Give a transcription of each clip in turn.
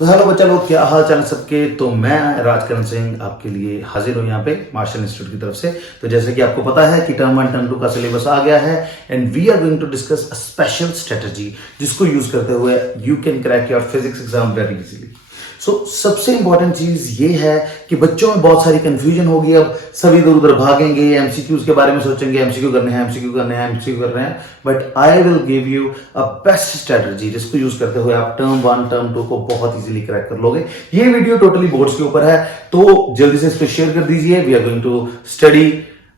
तो हेलो बच्चा लोग, क्या हाल चाल सबके। तो मैं राजकरण सिंह आपके लिए हाजिर हूँ यहाँ पे मार्शल इंस्टीट्यूट की तरफ से। तो जैसे कि आपको पता है कि टर्म 1 टर्म 2 का सिलेबस आ गया है and we are going to discuss a special strategy जिसको यूज करते हुए you can crack your physics exam very easily. So सबसे इंपॉर्टेंट चीज ये है कि बच्चों में बहुत सारी कंफ्यूजन होगी। अब सभी इधर उधर भागेंगे, एमसीक्यूज के बारे में सोचेंगे, एमसीक्यू करने हैं, एमसीक्यू करने हैं, एमसीक्यू कर रहे हैं। But I will give you a best strategy जिसको यूज करते हुए आप टर्म 1 टर्म 2 को बहुत इजीली क्रैक कर लोगे। ये वीडियो टोटली बोर्ड्स के ऊपर है, तो जल्दी से इसको शेयर कर दीजिए। We are going to study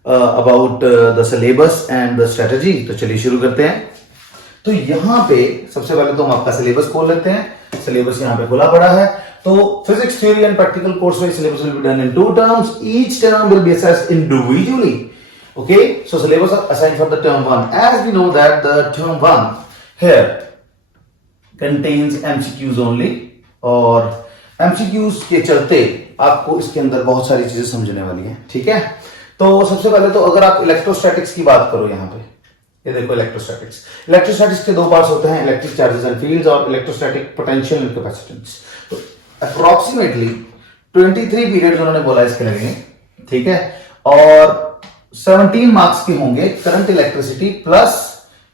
about the syllabus and the strategy. तो चलिए शुरू करते हैं। तो यहां पे सबसे पहले तो हम आपका सिलेबस खोल लेते हैं। सिलेबस यहां पे खुला पड़ा है। तो physics theory and practical course wise syllabus will be done in 2 terms. Each term will be assessed individually. Okay, so syllabus are assigned for the term 1. As we know that the term 1 here contains MCQs only, और MCQs के चलते आपको इसके अंदर बहुत सारी चीजें समझने वाली हैं। ठीक है, तो सबसे पहले तो अगर आप इलेक्ट्रोस्टैटिक्स की बात करो, यहाँ पे ये देखो इलेक्ट्रोस्टैटिक्स। इलेक्ट्रोस्टैटिक्स के 2 पार्ट्स होते हैं, इलेक्ट्रिक चार्जेस एंड फील्ड्स और इलेक्ट्रोस्टैटिक पोटेंशियल एंड कैपेसिटेंस। तो अप्रोक्सीमेटली 23 पीरियड्स उन्होंने बोला इसके लगेंगे। ठीक है, और 17 मार्क्स के होंगे current electricity plus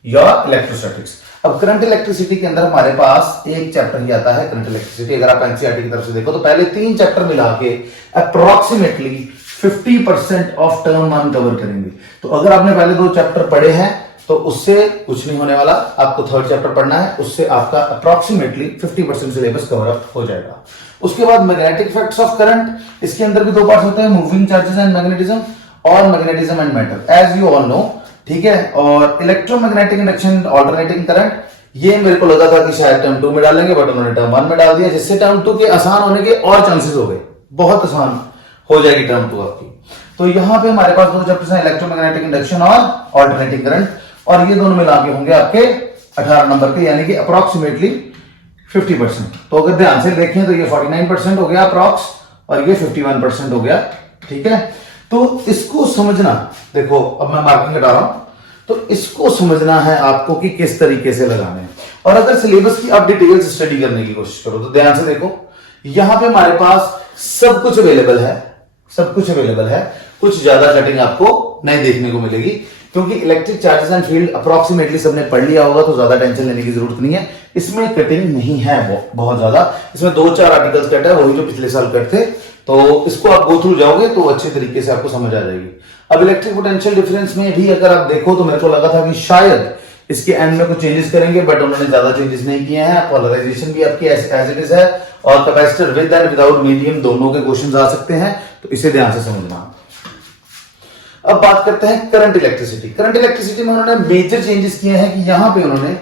your electrostatics. अब करंट इलेक्ट्रिसिटी के अंदर हमारे पास एक चैप्टर ही आता है करंट इलेक्ट्रिसिटी। अगर आप एनसीईआरटी की तरफ से देखो तो पहले 3 चैप्टर मिला के अप्रोक्सीमेटली 50% ऑफ टर्म 1 कवर करेंगे। तो अगर आपने पहले 2 चैप्टर पढ़े हैं तो उससे कुछ नहीं होने वाला, आपको 3rd चैप्टर पढ़ना है, उससे आपका अप्रोक्सीमेटली 50% सिलेबस कवर अप हो जाएगा। उसके बाद मैग्नेटिक इफेक्ट्स ऑफ करंट, इसके अंदर भी 2 पार्ट्स होते हैं, मूविंग चार्जेस एंड मैग्नेटिज्म और magnetism and matter, as you all know. ठीक है, और इलेक्ट्रोमैग्नेटिक इंडक्शन ऑल्टरनेटिंग करंट, ये मेरे को लगा था कि शायद टर्म 2 में डालेंगे, बट उन्होंने टर्म 1 में डाल दिया, जिससे टर्म 2 के आसान होने के और चांसेस हो गए, बहुत आसान हो जाएगी टर्म 2 आपकी। तो यहां पे हमारे पास 2 चैप्टर्स हैं, इलेक्ट्रोमैग्नेटिक इंडक्शन और ऑल्टरनेटिंग करंट, और ये दोनों मिला के होंगे आपके 18 नंबर के, यानी कि अप्रोक्सीमेटली 50%। तो अगर ध्यान से देखें तो ये 49% हो गया अप्रोक्स और ये 51% हो गया। ठीक है, तो इसको समझना, देखो अब मैं मार्किंग हटा रहा हूं, तो इसको समझना है आपको कि किस तरीके से लगाने हैं। और अगर सिलेबस की आप डिटेल से स्टडी करने की कोशिश करो तो ध्यान से देखो, यहां पे हमारे पास सब कुछ अवेलेबल है, सब कुछ अवेलेबल है। कुछ ज्यादा कटिंग आपको नहीं देखने को मिलेगी, क्योंकि electric charges and field approximately सबने पढ़ लिया होगा, तो ज्यादा टेंशन लेने की जरूरत नहीं है। इसमें कटिंग नहीं है बहुत ज्यादा, इसमें 2-4 आर्टिकल्स कट है, वही जो पिछले साल कट थे। तो इसको आप गो थ्रू जाओगे तो अच्छे तरीके से आपको समझ आ जाएगी। अब इलेक्ट्रिक पोटेंशियल डिफरेंस में भी अगर आप देखो तो मेरे को लगा था कि शायद इसके एंड में कुछ चेंजेस करेंगे, बट उन्होंने ज्यादा चेंजेस नहीं किए हैं। पोलराइजेशन भी आपकी एज इट इज है, और capacitor with and without medium दोनों के क्वेश्चंस आ सकते हैं, तो इसे ध्यान से समझना। अब बात करते हैं करंट इलेक्ट्रिसिटी। करंट इलेक्ट्रिसिटी में उन्होंने मेजर चेंजेस किए हैं कि यहां पे उन्होंने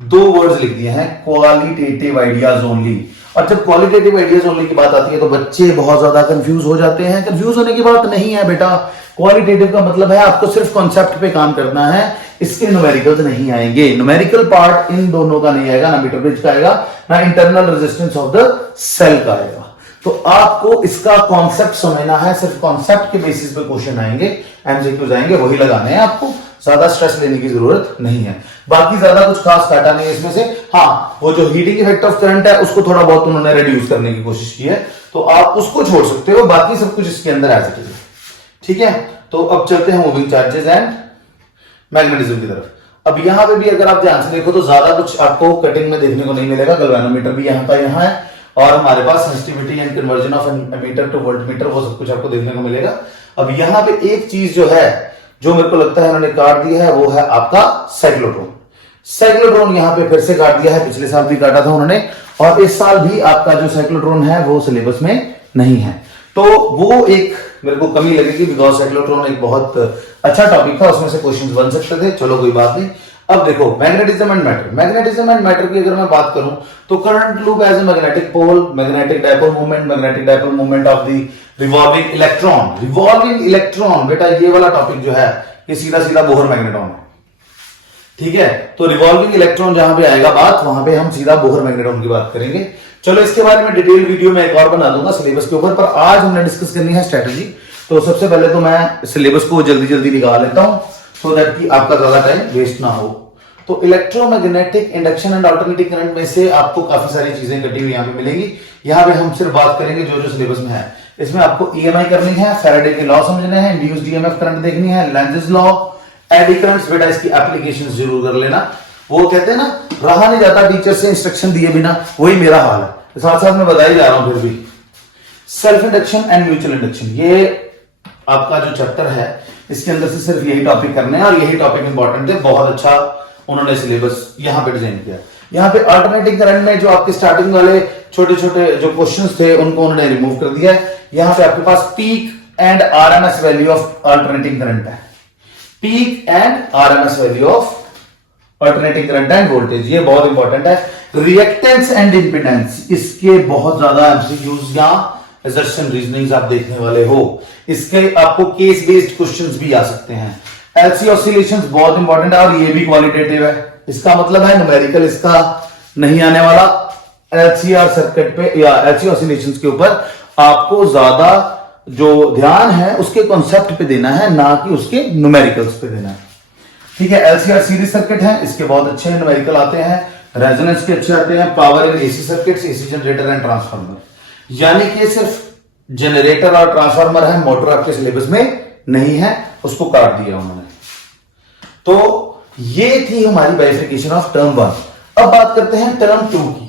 2 वर्ड्स लिख दिए हैं, क्वालिटेटिव आइडियाज ओनली। और जब क्वालिटेटिव आइडियाज ओनली की बात आती है तो बच्चे बहुत ज्यादा कंफ्यूज हो जाते हैं। कंफ्यूज होने की बात नहीं है बेटा, क्वालिटेटिव का मतलब है आपको सिर्फ कॉन्सेप्ट पे काम करना है, इसके न्यूमेरिकल्स नहीं आएंगे। न्यूमेरिकल पार्ट इन दोनों का नहीं आएगा, ना मीटर ब्रिज का आएगा, ना internal resistance of the cell का आएगा। तो आपको इसका कॉन्सेप्ट समझना है, सिर्फ कॉन्सेप्ट के बेसिस पे क्वेश्चन आएंगे, एमसीक्यूज आएंगे, वही लगाने हैं आपको, ज्यादा स्ट्रेस लेने की जरूरत नहीं है। बाकी ज्यादा कुछ खास काटा नहीं है इसमें से। हाँ, वो जो हीटिंग इफेक्ट ऑफ करंट है उसको थोड़ा बहुत उन्होंने रिड्यूस करने की कोशिश की है, तो आप उसको छोड़ सकते हो, बाकी सब कुछ इसके अंदर एज इट इज है। ठीक है, तो अब चलते हैं मूविंग चार्जेस एंड मैग्नेटिज्म की तरफ। अब यहां पे भी अगर आप ध्यान से देखो तो ज्यादा कुछ आपको कटिंग में देखने को नहीं मिलेगा। गैल्वेनोमीटर भी यहां का यहां है, और हमारे पास sensitivity and conversion of ammeter to voltmeter, वो सब कुछ आपको देखने को मिलेगा। अब यहां पे एक चीज जो है, जो मेरे को लगता है उन्होंने काट दिया है, वो है आपका साइक्लोट्रॉन। साइक्लोट्रॉन यहां पे फिर से काट दिया है, पिछले साल भी काटा था उन्होंने, और इस साल भी आपका जो साइक्लोट्रॉन है वो सिलेबस में नहीं है। तो वो एक मेरे को कमी लगेगी, बिकॉज साइक्लोट्रॉन एक बहुत अच्छा टॉपिक था, उसमें से क्वेश्चंस बन सकते थे। चलो कोई बात नहीं। अब देखो magnetism and matter. Magnetism and matter की अगर मैं बात करूं तो current loop as a magnetic pole, magnetic dipole movement, magnetic dipole movement of the revolving electron. Revolving electron बेटा, ये वाला टॉपिक जो है ये सीधा सीधा बोहर मैग्नेट्रॉन है। ठीक है, तो रिवॉल्विंग इलेक्ट्रॉन जहां पे आएगा बात, वहां पे हम सीधा बोहर मैग्नेट्रॉन की बात करेंगे। चलो इसके बारे में डिटेल वीडियो में एक और बना दूंगा सिलेबस के ऊपर, पर आज हमने डिस्कस करनी है स्ट्रेटजी। तो सबसे पहले तो मैं सिलेबस को जल्दी जल्दी निकाल लेता हूं, सो दैट कि आपका ज्यादा टाइम वेस्ट ना हो। तो electromagnetic induction and alternating current में से आपको काफी सारी चीजें कटी हुई यहाँ पे मिलेंगी। यहाँ पे हम सिर्फ बात करेंगे जो जो सिलेबस में है। इसमें आपको ईएमआई करनी है, फैराडे के लॉ समझने हैं, इंड्यूस्ड डीएमएफ करंट देखनी है, लेंजेस लॉ, एडी करंट्स, बेटा इसकी एप्लीकेशंस जरूर कर लेना। वो कहते हैं ना, रहा नहीं जाता टीचर से इंस्ट्रक्शन दिए बिना, वही मेरा हाल है। साथ साथ मैं बताई जा रहा हूं फिर भी। Self induction and mutual induction, ये आपका जो चैप्टर है इसके अंदर से सिर्फ यही टॉपिक करने हैं और यही टॉपिक इंपॉर्टेंट है। बहुत अच्छा उन्होंने सिलेबस यहाँ पे डिजाइन किया। यहाँ पे अल्टरनेटिंग करंट में जो आपके स्टार्टिंग वाले छोटे छोटे जो क्वेश्चंस थे उनको उन्होंने रिमूव कर दिया है। यहाँ पे आपके पास peak and RMS value of alternating current है, peak and RMS value of alternating current and voltage, ये बहुत इंपॉर्टेंट है। रिएक्टेंस एंड इंपेडेंस, इसके बहुत ज्यादा एमसीक्यूज या असर्शन रीजनिंग्स आप देखने वाले हो। इसके आपको केस बेस्ड क्वेश्चंस भी आ सकते हैं। एलसी ऑसिलेशंस बहुत इंपॉर्टेंट है और ये भी क्वालिटेटिव है। इसका मतलब है न्यूमेरिकल इसका नहीं आने वाला। एलसीआर सर्किट पे या एलसी ऑसिलेशंस के ऊपर आपको ज्यादा जो ध्यान है उसके कॉन्सेप्ट पे देना है, ना कि उसके न्यूमेरिकल्स पे देना है। ठीक है, एलसीआर सीरीज सर्किट है, इसके बहुत अच्छे न्यूमेरिकल आते हैं, रेजोनेंस के अच्छे आते हैं, power in AC circuits, AC generator and transformer, यानी कि सिर्फ जनरेटर और ट्रांसफार्मर है, मोटर आपके सिलेबस में नहीं है, उसको काट दिया उन्होंने। तो ये थी हमारी बाइफिकेशन ऑफ टर्म 1। अब बात करते हैं टर्म 2 की।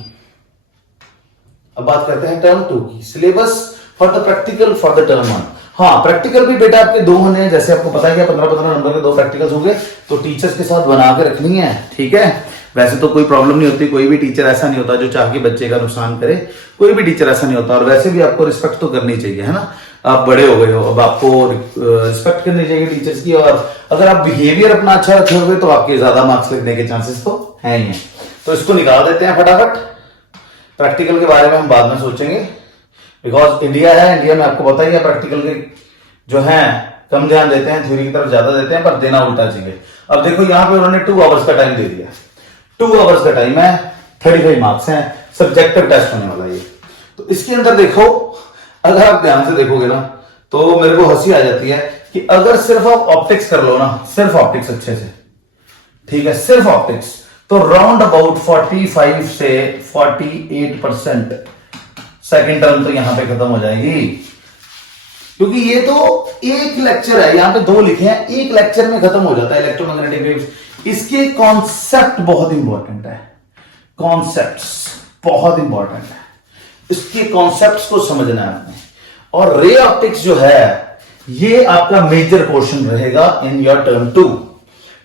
टर्म 2 की syllabus for the practical for the term 1। हाँ, प्रैक्टिकल भी बेटा आपके 2 होने हैं, जैसे आपको पता है कि 15-15 नंबर के 2 प्रैक्टिकल्स होंगे, तो टीचर्स के साथ बना के रखनी है। ठीक है, वैसे तो कोई प्रॉब्लम नहीं होती, कोई भी टीचर ऐसा नहीं होता जो चाह के बच्चे का नुकसान करे, कोई भी टीचर ऐसा नहीं होता। और वैसे भी आपको रिस्पेक्ट तो करनी चाहिए, है ना, आप बड़े हो गए हो, अब आपको रिस्पेक्ट करनी चाहिए टीचर्स की। और अगर आप बिहेवियर अपना अच्छा रखोगे तो आपके ज्यादा मार्क्स लगने के चांसेस तो है ही है। तो इसको निकाल देते हैं फटाफट। प्रैक्टिकल के बारे में हम बाद में सोचेंगे, बिकॉज इंडिया है, इंडिया में आपको पता ही है प्रैक्टिकल के जो है कम ध्यान देते हैं, थ्योरी की तरफ ज्यादा देते हैं, पर देना उल्टा चाहिए। अब देखो यहाँ पे उन्होंने 2 आवर्स का टाइम दे दिया, 2 आवर्स का टाइम है, 35 मार्क्स हैं, सब्जेक्टिव टेस्ट होने वाला ये। तो इसके अंदर देखो, अगर आप ध्यान से देखोगे ना तो मेरे को हंसी आ जाती है कि अगर सिर्फ आप ऑप्टिक्स कर लो ना, सिर्फ ऑप्टिक्स अच्छे से, ठीक है, सिर्फ ऑप्टिक्स, तो राउंड अबाउट 45 से 48% सेकेंड टर्म तो यहां पे खत्म हो जाएगी। क्योंकि ये तो एक लेक्चर है, यहां पे 2 लिखे हैं, एक लेक्चर में खत्म हो जाता है इलेक्ट्रोमैग्नेटिक वेव्स। इसके कॉन्सेप्ट बहुत इंपॉर्टेंट है, कॉन्सेप्ट्स बहुत इंपॉर्टेंट है, इसके कॉन्सेप्ट्स को समझना है आपने। और रे ऑप्टिक्स जो है ये आपका मेजर पोर्शन रहेगा in your term 2।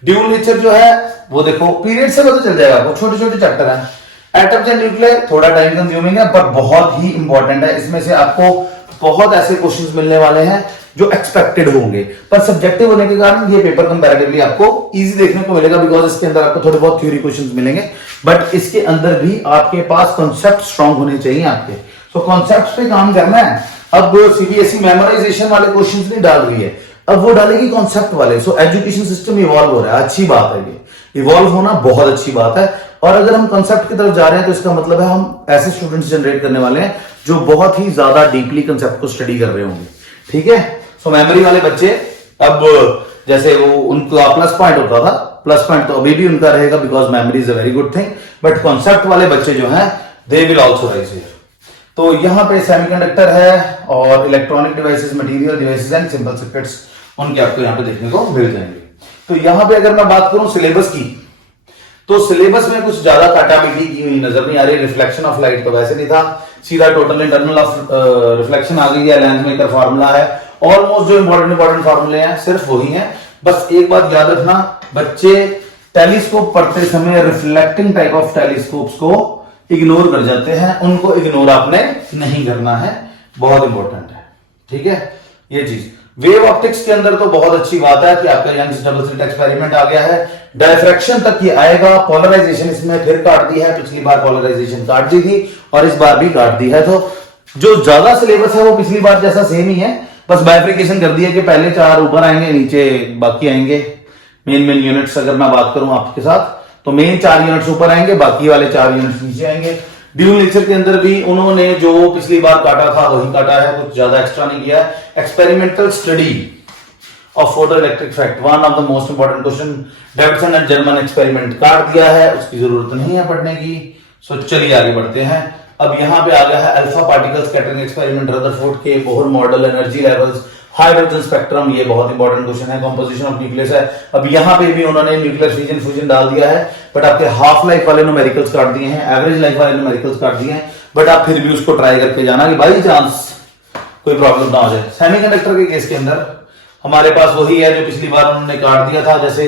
Dual nature जो है वो देखो पीरियड से पता चल जाएगा आपको, छोटे छोटे चैप्टर हैं। एटम्स एंड न्यूक्लियर थोड़ा टाइम कंज्यूमिंग है पर बहुत ही इंपॉर्टेंट है। इसमें से आपको बहुत ऐसे क्वेश्चंस मिलने वाले हैं जो एक्सपेक्टेड होंगे, पर सब्जेक्टिव होने के कारण ये पेपर कंपैरेटिवली आपको इजी देखने को मिलेगा, बिकॉज इसके अंदर आपको थोड़े बहुत थ्योरी क्वेश्चंस मिलेंगे, बट इसके अंदर भी आपके पास कॉन्सेप्ट स्ट्रांग होने चाहिए आपके। सो कॉन्सेप्ट पे काम करना है। अब सीबीएसई मेमोराइजेशन वाले क्वेश्चंस नहीं डाल रही है, अब वो डालेगी कॉन्सेप्ट वाले। सो एजुकेशन सिस्टम इवॉल्व हो रहा है, अच्छी बात है, ये इवॉल्व होना बहुत अच्छी बात है। और अगर हम कॉन्सेप्ट की तरफ जा रहे हैं तो इसका मतलब है हम ऐसे स्टूडेंट्स जनरेट करने वाले हैं जो बहुत ही ज्यादा डीपली कॉन्सेप्ट को स्टडी कर रहे होंगे। ठीक है, सो मेमोरी वाले बच्चे, अब जैसे वो उनका प्लस पॉइंट होता था, प्लस पॉइंट तो अभी भी उनका रहेगा because memory is a very good thing, but concept वाले बच्चे जो हैं they will also rise here. तो यहां पे सेमीकंडक्टर है और electronic devices, material devices and simple circuits, उनके आपको यहां पे देखने को मिल जाएंगे। तो यहां पे अगर मैं बात करूं सिलेबस की, तो सिलेबस में कुछ ज्यादा काटाबिटी की हुई नजर नहीं आ रही। रिफ्लेक्शन ऑफ लाइट तो वैसे नहीं था, सीधा टोटल इंटरनल ऑफ रिफ्लेक्शन आ गई है, लेंस मेकर फार्मूला है, ऑलमोस्ट जो इंपॉर्टेंट फार्मूले हैं सिर्फ वही हैं। बस एक बात याद रखना, बच्चे टेलीस्कोप पढ़ते समय रिफ्लेक्टिंग टाइप ऑफ टेलीस्कोप्स को इग्नोर कर जाते हैं, उनको इग्नोर आपने नहीं करना है, बहुत इंपॉर्टेंट है। ठीक है, ये चीज। वेव ऑप्टिक्स के अंदर तो बहुत अच्छी बात है कि आपका यंग्स डबल स्लिट एक्सपेरिमेंट आ गया है, डायफ्रैक्शन तक ये आएगा। पोलराइजेशन इसमें फिर काट दी है, पिछली बार पोलराइजेशन काट दी थी और इस बार भी काट दी है। तो जो ज्यादा सिलेबस है वो पिछली बार जैसा सेम ही है, बस बाइफिकेशन कर दी है कि पहले 4 ऊपर आएंगे, नीचे बाकी आएंगे। मेन यूनिट्स अगर मैं बात करूं आपके साथ तो मेन 4 यूनिट्स ऊपर आएंगे, बाकी वाले 4 यूनिट्स नीचे आएंगे। ड्यूल नेचर के अंदर भी उन्होंने जो पिछली बार काटा था वही काटा है, कुछ ज्यादा एक्स्ट्रा नहीं किया है। Experimental study of photo electric effect, one of the most important question. Davidson and German experiment काट दिया है, उसकी जरूरत नहीं है पढ़ने की। सो चलिए आगे बढ़ते हैं। अब यहाँ पे आ गया है alpha particle scattering experiment, Rutherford के, Bohr model, energy levels, hydrogen spectrum, ये बहुत इंपॉर्टेंट क्वेश्चन है। कंपोजिशन ऑफ न्यूक्लियस है। अब यहाँ पे भी उन्होंने न्यूक्लियर फिजन फ्यूजन डाल दिया है, बट आपके हाफ लाइफ वाले न्यूमेरिकल्स काट दिए हैं, एवरेज लाइफ वाले न्यूमेरिकल्स काट दिए हैं, बट आप फिर भी उसको ट्राई करके जाना कि बाई चांस कोई प्रॉब्लम ना हो जाए। सेमीकंडक्टर के केस के अंदर हमारे पास वही है जो पिछली बार उन्होंने काट दिया था। जैसे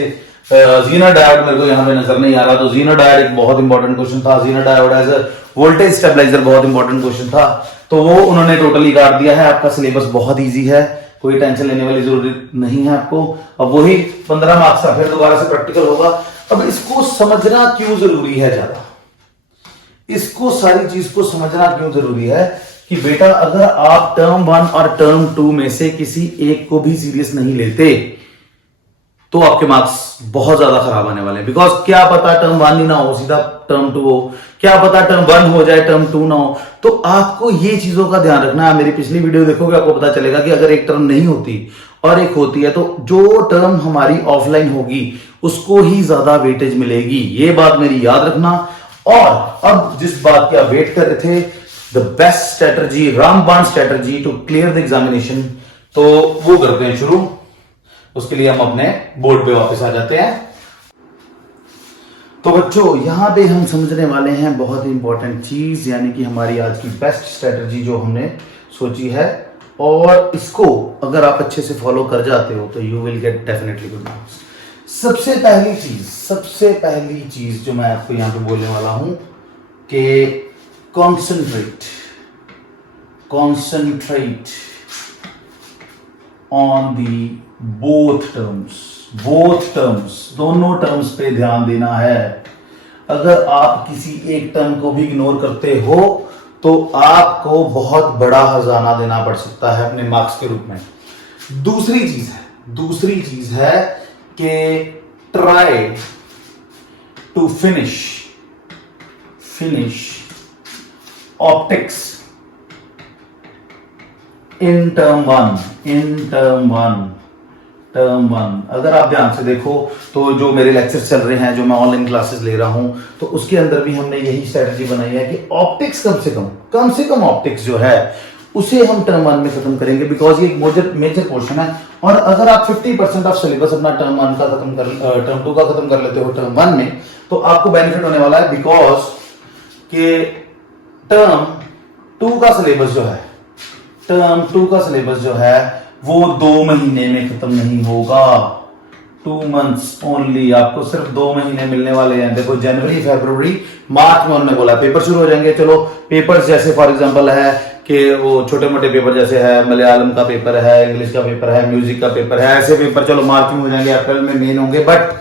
जीना डायोड मेरे को यहाँ पे नजर नहीं आ रहा, तो जीना डायोड एक बहुत इंपॉर्टेंट क्वेश्चन था। Zener diode as a voltage stabilizer बहुत इंपॉर्टेंट क्वेश्चन था, तो वो उन्होंने टोटली काट दिया है। आपका सिलेबस बहुत ईजी है, कोई टेंशन लेने वाली जरूरत नहीं है आपको। अब वही 15 मार्क्स का फिर दोबारा से प्रैक्टिकल होगा। अब इसको समझना क्यों जरूरी है ज्यादा, इसको सारी चीज को समझना क्यों जरूरी है कि बेटा अगर आप टर्म 1 और टर्म 2 में से किसी एक को भी सीरियस नहीं लेते तो आपके मार्क्स बहुत ज्यादा खराब आने वाले हैं। बिकॉज क्या पता टर्म 1 ही ना हो, सीधा टर्म 2 हो, क्या पता टर्म 1 हो जाए टर्म 2 ना हो। तो आपको ये चीजों का ध्यान रखना है। मेरी पिछली वीडियो देखोगे आपको पता चलेगा कि अगर एक टर्म नहीं होती और एक होती है तो जो टर्म हमारी ऑफलाइन होगी उसको ही ज्यादा वेटेज मिलेगी, ये बात मेरी याद रखना। और अब जिस बात की आप वेट कर रहे थे, द बेस्ट स्ट्रेटजी, रामबाण strategy to clear the examination, तो वो करते हैं शुरू। उसके लिए हम अपने बोर्ड पे वापस आ जाते हैं। तो बच्चों यहां पे हम समझने वाले हैं बहुत ही इंपॉर्टेंट चीज, यानी कि हमारी आज की बेस्ट स्ट्रेटजी जो हमने सोची है, और इसको अगर आप अच्छे से फॉलो कर जाते हो तो you will get definitely good marks. सबसे पहली चीज जो मैं आपको यहां पे बोलने वाला हूं कि concentrate on the both terms, दोनों टर्म्स पे ध्यान देना है। अगर आप किसी एक टर्म को भी इग्नोर करते हो तो आपको बहुत बड़ा हर्जाना देना पड़ सकता है अपने मार्क्स के रूप में। दूसरी चीज है कि try to finish optics in term one. अगर आप ध्यान से देखो तो जो मेरे लेक्चर्स चल रहे हैं, जो मैं ऑनलाइन क्लासेस ले रहा हूं, तो उसके अंदर भी हमने यही स्ट्रेटजी बनाई है कि ऑप्टिक्स कम से कम ऑप्टिक्स जो है उसे हम टर्म 1 में खत्म करेंगे, बिकॉज ये एक मेजर पोर्शन है। और अगर आप 50% ऑफ सिलेबस अपना टर्म 1 का खत्म कर टर्म 2 का खत्म कर लेते हो टर्म 1 में, तो आपको बेनिफिट होने वाला है। बिकॉज के टर्म 2 का सिलेबस जो है वो 2 महीने में खत्म नहीं होगा, 2 मंथ्स ओनली। आपको सिर्फ 2 महीने मिलने वाले हैं। देखो जनवरी, फरवरी, मार्च में उन्होंने बोला पेपर शुरू हो जाएंगे। चलो पेपर्स जैसे फॉर एग्जांपल है कि वो छोटे मोटे पेपर जैसे है, मलयालम का पेपर है, इंग्लिश का पेपर है, म्यूजिक का पेपर है, ऐसे पेपर चलो मार्च में हो जाएंगे, अप्रैल में मेन होंगे। बट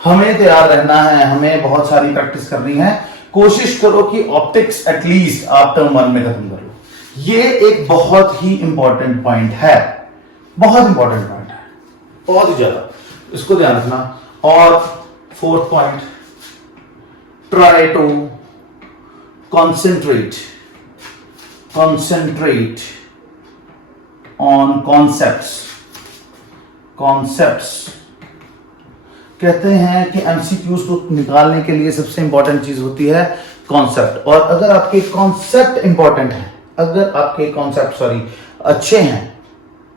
हमें तैयार रहना है, हमें बहुत सारी प्रैक्टिस करनी है। कोशिश करो कि ऑप्टिक्स एटलीस्ट आप टर्म 1 में खत्म कर लो। ये एक बहुत ही इंपॉर्टेंट पॉइंट है, बहुत ही ज्यादा, इसको ध्यान रखना। और 4th point, try to concentrate on concepts. कहते हैं कि एमसीक्यूज को निकालने के लिए सबसे इंपॉर्टेंट चीज होती है कॉन्सेप्ट। और अगर आपके कॉन्सेप्ट इंपॉर्टेंट है, अच्छे हैं,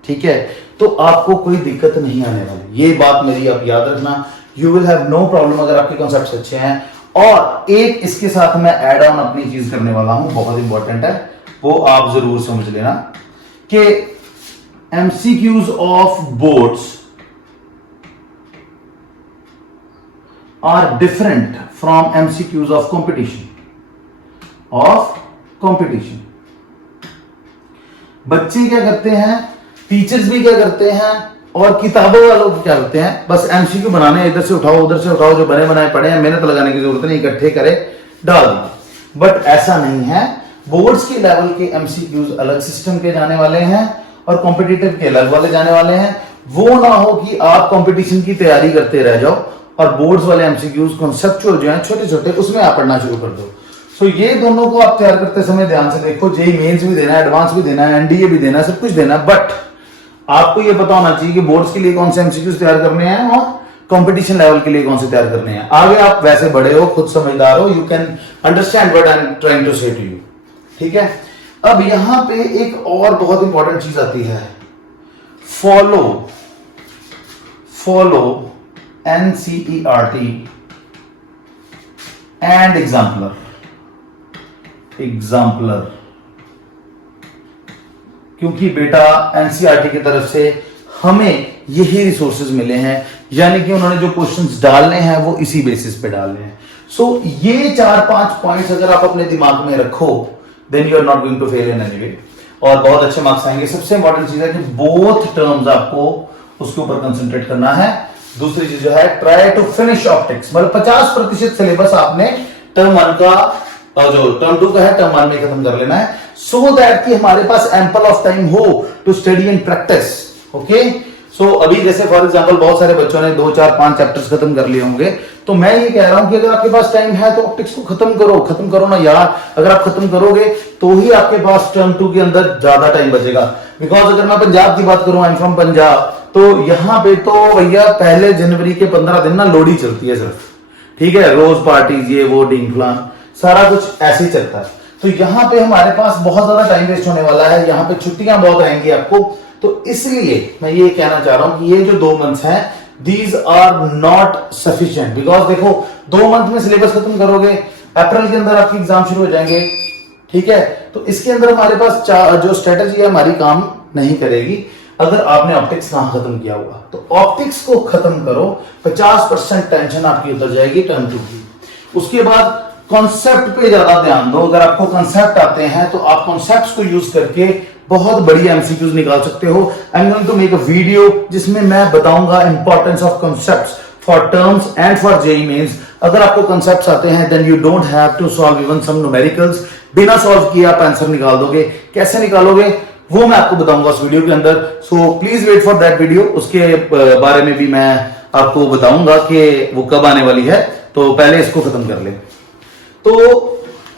ठीक है, तो आपको कोई दिक्कत नहीं आने वाली। ये बात मेरी आप याद रखना। You will have no problem अगर आपके कॉन्सेप्ट्स अच्छे हैं। और एक इसके साथ मैं ऐड ऑन अपनी चीज करने वाला हूं, बहुत इंपॉर्टेंट है, वो आप जरूर समझ लेना कि MCQs of boards are different from MCQs of competition. बच्चे क्या करते हैं, टीचर्स भी क्या करते हैं, और किताबों वालों क्या करते हैं, बस एमसीक्यू बनाने, इधर से उठाओ उधर से उठाओ, जो बने बनाए पड़े हैं, मेहनत लगाने की जरूरत नहीं, इकट्ठे करे डाल दिए। बट ऐसा नहीं है। बोर्ड्स के लेवल के एमसीक्यूज अलग सिस्टम के जाने वाले हैं और कॉम्पिटिटिव के अलग वाले जाने वाले हैं। वो ना हो कि आप कंपटीशन की तैयारी करते रह जाओ और बोर्ड्स वाले एमसीक्यूज कॉन्सेप्चुअल जो हैं छोटे छोटे, उसमें आप पढ़ना शुरू कर दो। सो ये दोनों को आप तैयार करते समय ध्यान से देखो। जेईई मेंस भी देना है, एडवांस भी देना है, एनडीए भी देना है, सब कुछ देना है, बट आपको ये पता होना चाहिए कि बोर्ड्स के लिए कौन से एमसीक्यूज तैयार करने हैं और कंपटीशन लेवल के लिए कौन से तैयार करने हैं। आगे आप वैसे बड़े हो, खुद समझदार हो, you can understand what I am trying to say to you. ठीक है, अब यहां पे एक और बहुत इंपॉर्टेंट चीज आती है, फॉलो NCERT एंड एग्जाम्पलर। क्योंकि बेटा NCERT की तरफ से हमें यही रिसोर्सेज मिले हैं, यानी कि उन्होंने जो क्वेश्चंस डालने हैं वो इसी बेसिस पे डालने हैं। सो ये 4-5 पॉइंट्स अगर आप अपने दिमाग में रखो, then you are not going to fail in any way, और बहुत अच्छे मार्क्स आएंगे। सबसे इंपॉर्टेंट चीज है कि बोथ टर्म्स आपको उसके ऊपर कंसंट्रेट करना है। दूसरी चीज जो है, ट्राई टू फिनिश ऑप्टिक्स, मतलब 50% सिलेबस आपने टर्म 1 का और जो टर्म 2 का है टर्म 1 में खत्म कर लेना है, सो दैट कि हमारे पास एम्पल ऑफ टाइम हो to study and practice. Okay, so अभी जैसे फॉर एग्जांपल बहुत सारे बच्चों ने 2, 4, 5 चैप्टर्स खत्म कर लिए होंगे, तो मैं ये कह रहा हूं कि अगर आपके पास टाइम है तो ऑप्टिक्स को खत्म करो ना यार। अगर आप खत्म करोगे तो ही आपके पास टर्म 2 के अंदर ज्यादा टाइम बचेगा। बिकॉज अगर मैं पंजाब की बात करूं, आई एम फ्रॉम पंजाब, तो यहां पे तो भैया पहले जनवरी के 15 दिन ना लोहड़ी चलती है सिर्फ। ठीक है, रोज पार्टीज, ये वो डिंग फलान, सारा कुछ ऐसे ही चलता है। तो यहाँ पे हमारे पास बहुत ज्यादा टाइम वेस्ट होने वाला है, यहाँ पे छुट्टियां बहुत रहेंगी आपको। तो इसलिए मैं ये कहना चाह रहा हूं कि ये जो 2 मंथ्स हैं, these are not sufficient. Because देखो 2 मंथ में सिलेबस खत्म करोगे, अप्रैल के अंदर आपके एग्जाम शुरू हो जाएंगे। ठीक है, तो इसके अंदर हमारे पास जो स्ट्रेटेजी है हमारी काम नहीं करेगी अगर आपने ऑप्टिक्स ना खत्म किया हुआ। तो ऑप्टिक्स को खत्म करो, 50% टेंशन आपकी उतर जाएगी टर्म 2 की। उसके बाद कॉन्सेप्ट पे ज्यादा ध्यान दो। अगर आपको कॉन्सेप्ट आते हैं तो आप कॉन्सेप्ट्स को यूज करके बहुत बढ़िया एमसीक्यूज निकाल सकते हो। I am going to make a video जिसमें मैं बताऊंगा importance of concepts for terms and for JEE mains. अगर आपको कॉन्सेप्ट्स आते हैं then you don't have to solve even some numericals. बिना सॉल्व किए आप आंसर निकाल दोगे। कैसे निकालोगे वो मैं आपको बताऊंगा उस वीडियो के अंदर। So please wait for that video. उसके बारे में भी मैं आपको बताऊंगा कि वो कब आने वाली है, तो पहले इसको खत्म कर ले। तो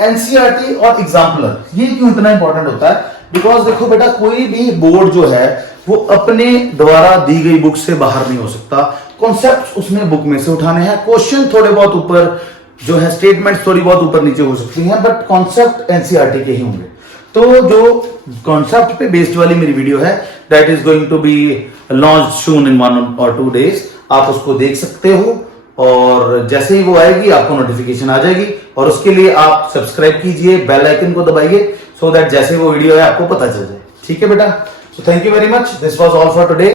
एनसीईआरटी और एग्जाम्पलर ये क्यों इतना इंपॉर्टेंट होता है? बिकॉज देखो बेटा, कोई भी बोर्ड जो है वो अपने द्वारा दी गई बुक से बाहर नहीं हो सकता। कॉन्सेप्ट उसने बुक में से उठाने हैं, क्वेश्चन थोड़े बहुत ऊपर जो है, स्टेटमेंट्स थोड़ी बहुत ऊपर नीचे हो सकती हैं, बट कॉन्सेप्ट एनसीईआरटी के ही होंगे। तो जो कॉन्सेप्ट पे बेस्ड वाली मेरी वीडियो है that is going to be launch soon in 1 or 2 days, आप उसको देख सकते हो और जैसे ही वो आएगी आपको नोटिफिकेशन आ जाएगी। और उसके लिए आप सब्सक्राइब कीजिए, बेल आइकन को दबाइए, सो दैट जैसे वो वीडियो है आपको पता चल जाए। ठीक है बेटा, so thank you very much, this was all for today.